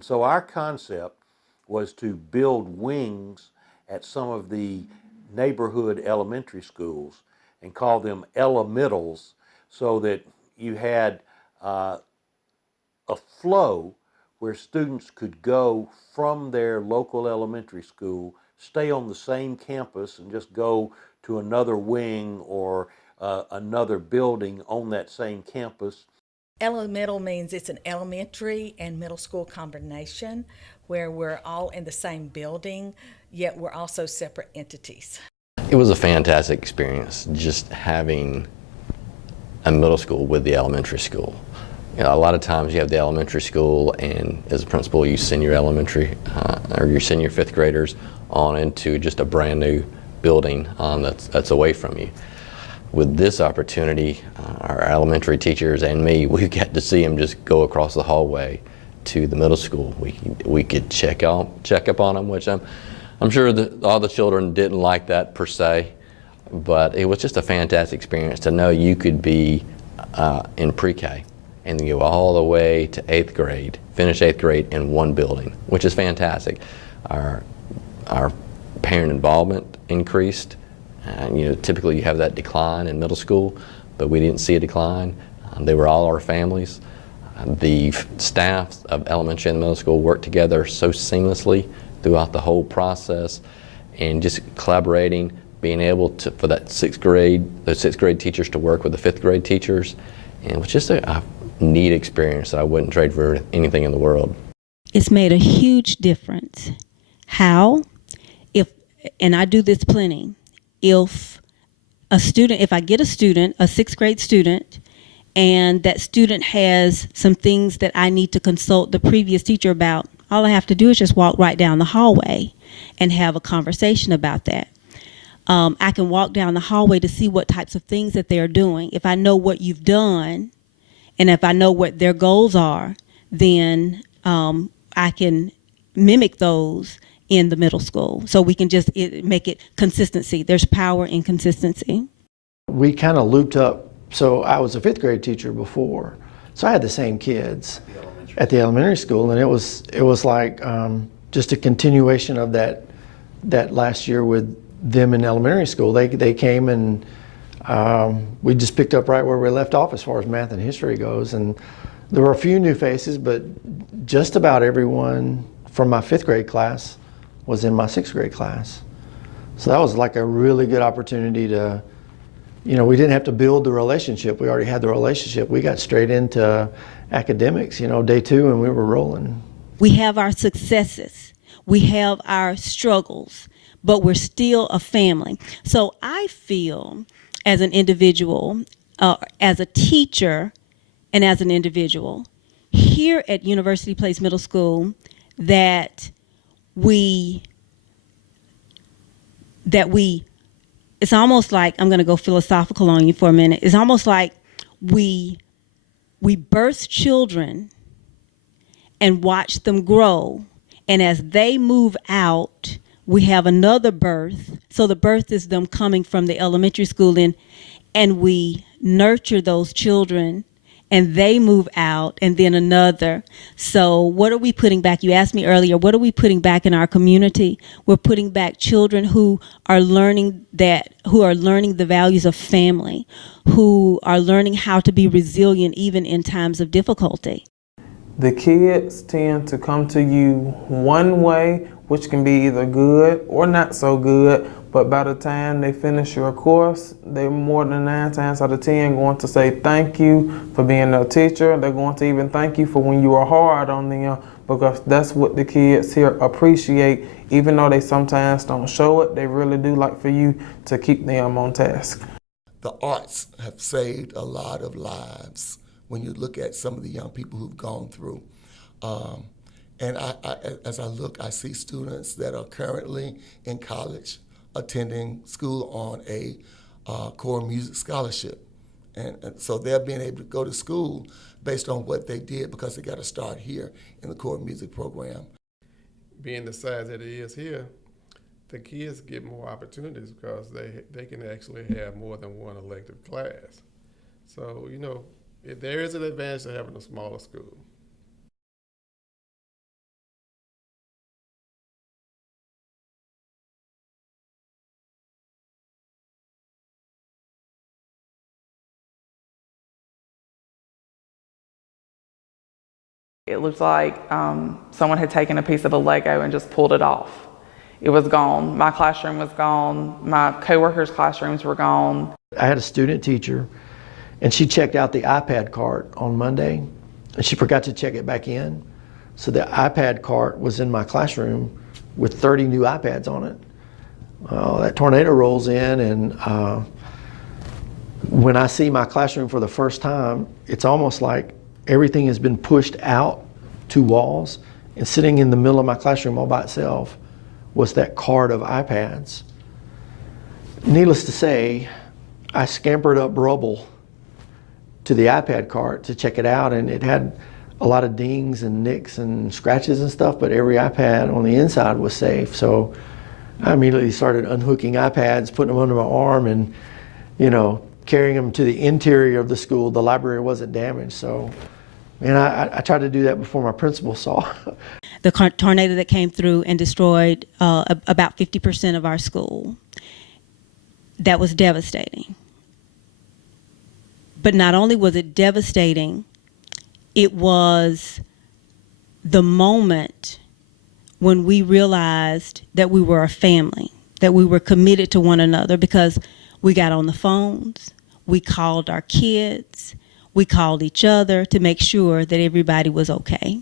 And so our concept was to build wings at some of the neighborhood elementary schools and call them elementals, so that you had a flow where students could go from their local elementary school, stay on the same campus, and just go to another wing or another building on that same campus. Elemental means it's an elementary and middle school combination where we're all in the same building, yet we're also separate entities. It was a fantastic experience just having a middle school with the elementary school. You know, a lot of times you have the elementary school, and as a principal you send your elementary or you send your fifth graders on into just a brand new building that's away from you. With this opportunity, our elementary teachers and me, we got to see them just go across the hallway to the middle school. We could check up on them, which I'm sure that all the children didn't like that per se, but it was just a fantastic experience to know you could be in pre-K and then go all the way to 8th grade, finish 8th grade in one building, which is fantastic. Our parent involvement increased. You know, typically you have that decline in middle school, but we didn't see a decline. They were all our families. The staff of elementary and middle school worked together so seamlessly throughout the whole process, and just collaborating, being able to, for that those sixth grade teachers to work with the fifth grade teachers. And it was just a neat experience that I wouldn't trade for anything in the world. It's made a huge difference. How? And I do this plenty. If I get a student, a sixth grade student, and that student has some things that I need to consult the previous teacher about, all I have to do is just walk right down the hallway and have a conversation about that. I can walk down the hallway to see what types of things that they're doing. If I know what you've done and if I know what their goals are, then I can mimic those in the middle school. So we can just make it consistency. There's power in consistency. We kind of looped up. So I was a fifth grade teacher before. So I had the same kids at the elementary school, and it was like just a continuation of that last year with them in elementary school. They came and we just picked up right where we left off as far as math and history goes. And there were a few new faces, but just about everyone from my fifth grade class was in my sixth grade class. So that was like a really good opportunity to, you know, we didn't have to build the relationship. We already had the relationship. We got straight into academics, you know, day 2, and we were rolling. We have our successes. We have our struggles, but we're still a family. So I feel as an individual, as a teacher, and as an individual, here at University Place Middle School, that it's almost like, I'm going to go philosophical on you for a minute. It's almost like we birth children and watch them grow. And as they move out, we have another birth. So the birth is them coming from the elementary school and we nurture those children and they move out, and then another. So what are we putting back? You asked me earlier, what are we putting back in our community? We're putting back children who are learning the values of family, who are learning how to be resilient even in times of difficulty. The kids tend to come to you one way, which can be either good or not so good, but by the time they finish your course, they're more than 9 times out of 10 going to say thank you for being a teacher. They're going to even thank you for when you were hard on them, because that's what the kids here appreciate. Even though they sometimes don't show it, they really do like for you to keep them on task. The arts have saved a lot of lives when you look at some of the young people who've gone through. And as I look, I see students that are currently in college attending school on a core music scholarship. And so they're being able to go to school based on what they did because they got to start here in the core music program. Being the size that it is here, the kids get more opportunities because they can actually have more than one elective class. So, you know, there is an advantage to having a smaller school. It looked like someone had taken a piece of a Lego and just pulled it off. It was gone. My classroom was gone. My coworkers' classrooms were gone. I had a student teacher, and she checked out the iPad cart on Monday, and she forgot to check it back in. So the iPad cart was in my classroom with 30 new iPads on it. That tornado rolls in, and when I see my classroom for the first time, it's almost like everything has been pushed out 2 walls, and sitting in the middle of my classroom all by itself was that cart of iPads. Needless to say, I scampered up rubble to the iPad cart to check it out, and it had a lot of dings and nicks and scratches and stuff, but every iPad on the inside was safe. So I immediately started unhooking iPads, putting them under my arm, and carrying them to the interior of the school. The library wasn't damaged, so I tried to do that before my principal saw. The tornado that came through and destroyed about 50% of our school, that was devastating. But not only was it devastating, it was the moment when we realized that we were a family, that we were committed to one another, because we got on the phones, we called our kids, we called each other to make sure that everybody was okay.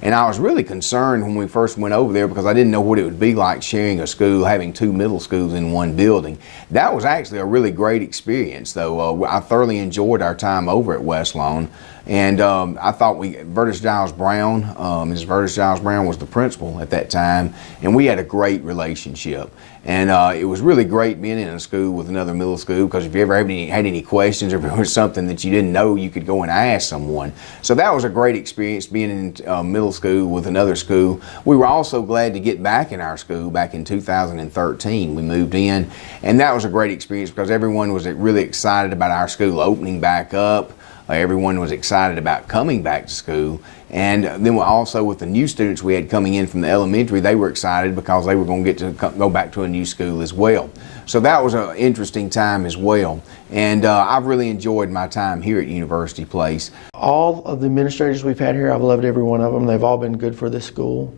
And I was really concerned when we first went over there because I didn't know what it would be like sharing a school, having 2 middle schools in one building. That was actually a really great experience, though. I thoroughly enjoyed our time over at West Lawn. And I thought Vertus Giles Brown, Ms. Vertus Giles Brown was the principal at that time, and we had a great relationship. And it was really great being in a school with another middle school, because if you ever had any questions, or if there was something that you didn't know, you could go and ask someone. So that was a great experience, being in middle school with another school. We were also glad to get back in our school back in 2013. We moved in, and that was a great experience because everyone was really excited about our school opening back up. Everyone was excited about coming back to school. And then also with the new students we had coming in from the elementary, they were excited because they were going to get to go back to a new school as well. So that was an interesting time as well. And I've really enjoyed my time here at University Place. All of the administrators we've had here, I've loved every one of them. They've all been good for this school.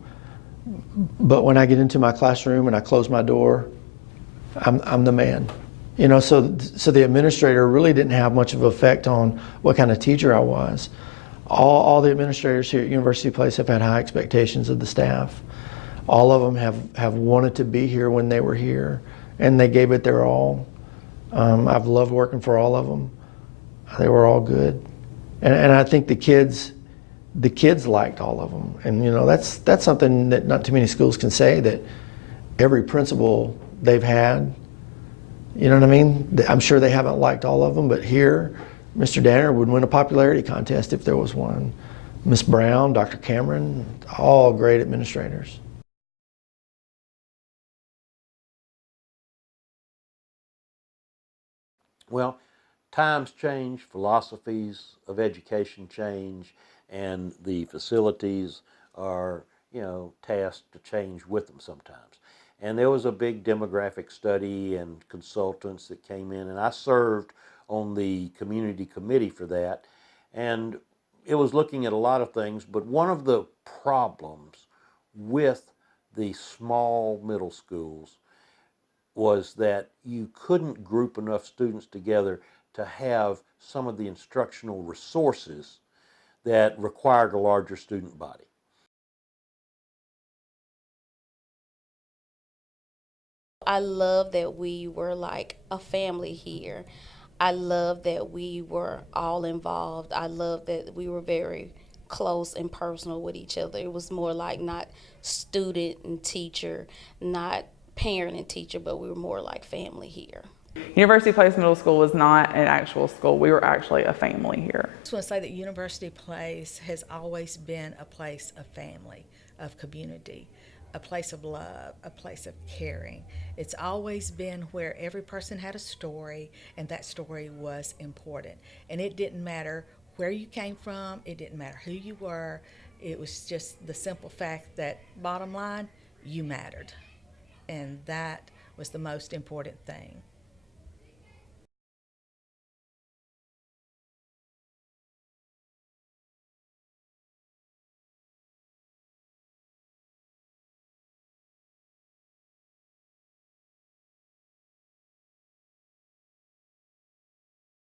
But when I get into my classroom and I close my door, I'm the man. So the administrator really didn't have much of an effect on what kind of teacher I was. All the administrators here at University Place have had high expectations of the staff. All of them have wanted to be here when they were here, and they gave it their all. I've loved working for all of them. They were all good. And I think the kids liked all of them. And that's something that not too many schools can say, that every principal they've had, you know what I mean? I'm sure they haven't liked all of them, but here, Mr. Danner would win a popularity contest if there was one. Ms. Brown, Dr. Cameron, all great administrators. Well, times change, philosophies of education change, and the facilities are, tasked to change with them sometimes. And there was a big demographic study and consultants that came in, and I served on the community committee for that. And it was looking at a lot of things, but one of the problems with the small middle schools was that you couldn't group enough students together to have some of the instructional resources that required a larger student body. I love that we were like a family here. I love that we were all involved. I love that we were very close and personal with each other. It was more like not student and teacher, not parent and teacher, but we were more like family here. University Place Middle School was not an actual school. We were actually a family here. I just want to say that University Place has always been a place of family, of community, a place of love, a place of caring. It's always been where every person had a story, and that story was important. And it didn't matter where you came from, it didn't matter who you were. It was just the simple fact that, bottom line, you mattered. And that was the most important thing.